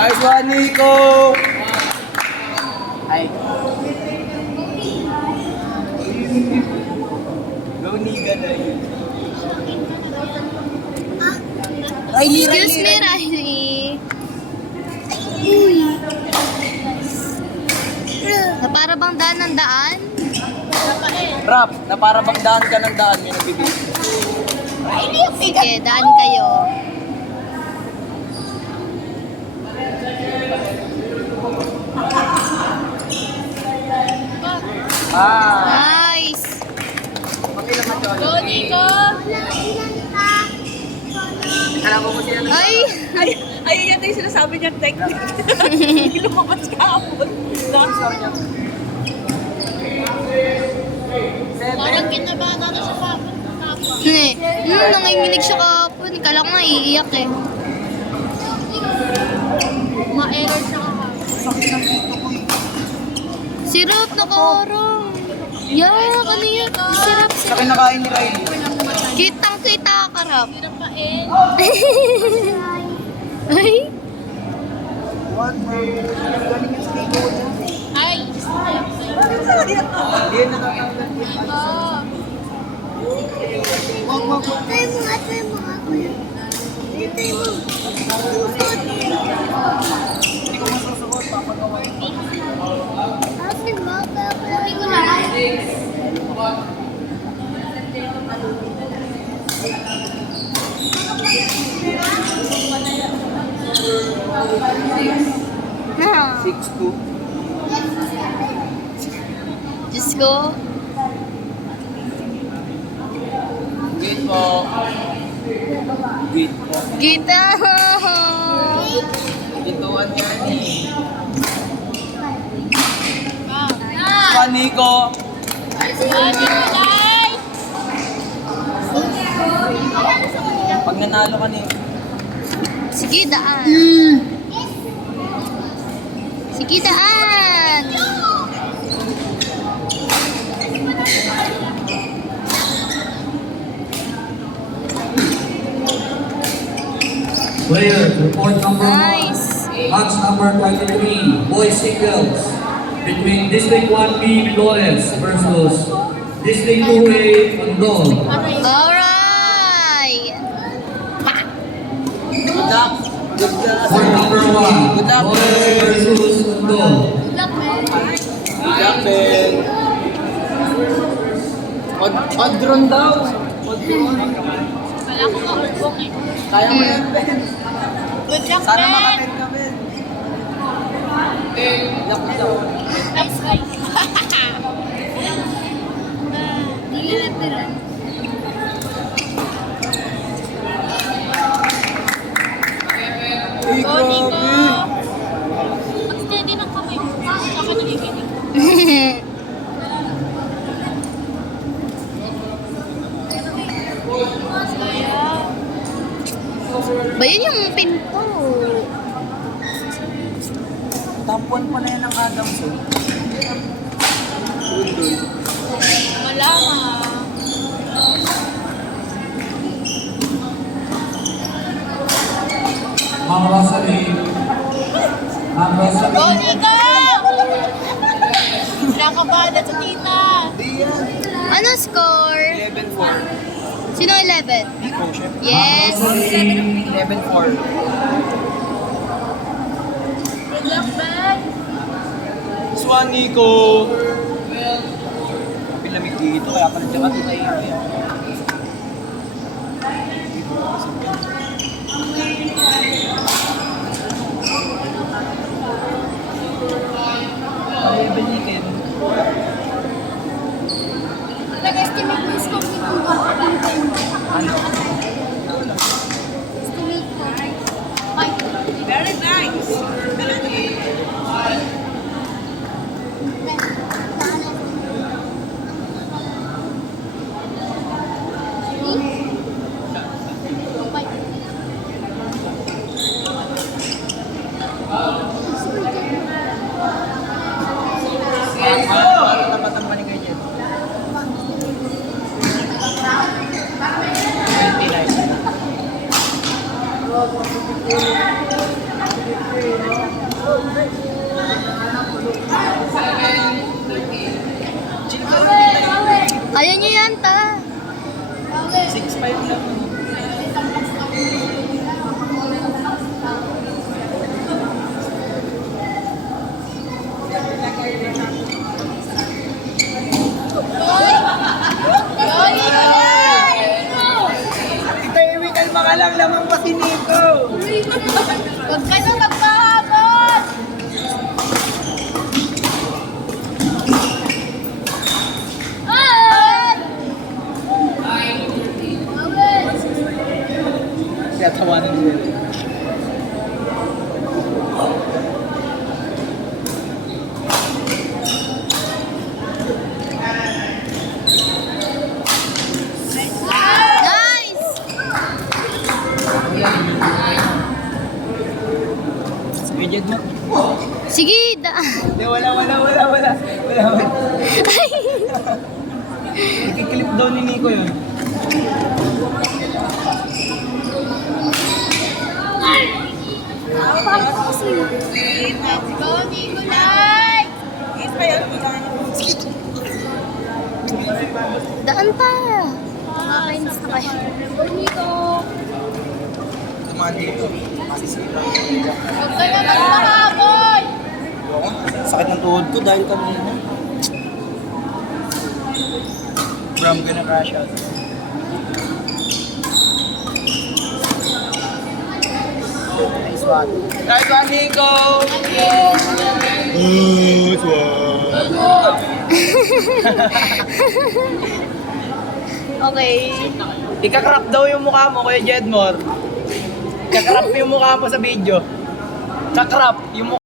Nice one, Nico! Ay. Go, Niga na yun. Excuse me, Riley. Na para bang daan ng daan? Rap, na para bang daan ka ng daan, may nagbibigay. Sige, daan kayo. Ah! Nice! Pakila ka, Cholo. Go, Nico! Alam mo sila na. Ay, yan yung sinasabi niya technique. Hindi lumabas ka ako. Parang kinabahan natin sa kapon. Nanginginig siya kapon. Kala ko nga iiyak eh. Ma-error siya kapon. Sirap na karong. Yeah, kanina. Sirap, Sa sirap. kinakain ni Riley. Kitang-kita ka, Rap. Hirap pa eh. Ay! What? Galing yan sa Nico. Ay! Yan, nakakagad yan. Wag, wag, wag. Try mo nga, try mo nga, kuya. Try mo. Hindi ko masusuot, papagawin. Ate mo, kaya ko na. Ah. 6'2". Diyos ko. Gate po. Gate po. Kita! Gituan yan eh. Pa, Nico. Pag nanalo ka Nico. Sige, daan. Sige, daan. Player, report number Nice. 1, match number 23, boys singles, between District 1B Flores versus District 2A Andon. Alright. Good luck. Good luck. Report number 1, Good luck. Flores versus Andon. Good luck, Ben. Odd-drawn daw. Odd-drawn. Wala ko ma-urbok eh. Kaya mo yan, Ben. Good luck, Sana Ben! makaten ka, Ben. Luck daw. Nice try. Hindi na natin. Ay, Go, Nico! grabe. Mag-steady ng kamay mo. Saka nakikinig. Ba yun yung pinto? Tampuan pa na yan ng Adams. Sundoy. Wala nga. Ma'am Rosalie. Ma'am Go, Rosalie. Nico! Nakakabahan sa tita. Di yan. Ano score? 11-4. Sino 11? Nico, syempre. Yes. 11-4. Good luck, Ben! Swan, Nico. Pilamig dito, kaya pala dyan ka titayo yan. Level ni Ken. Nag-estimate mo yung scope ni Kuya. Ano? Estimate ko. Very nice! Parang tapat ang paningay niya. 29. Kaya niyo yan, ta. 6'5 lang. Tita Ewi, kalma ka lang. Lamang pa si Nico. Huwag ka na magpahabot! Kaya tawanan nila. Nice! Sige, Jed mo. Sige, da. Hindi, wala. Ikiklip daw ni Nico yun. Go, Nicolay! Is pa yan? Daan pa. Nakakainis na kayo. Go, Nico! Tumaan dito. Masisira. Huwag ka na magpahabol! Sakit ng tuhod ko dahil kanina. Bro, I'm gonna crash out. Nice one. Nice one, Nico! Nice Okay. Ikakrap daw yung mukha mo, Kuya Jedmore. Kakrap yung mukha mo sa video. Kakrap yung mukha.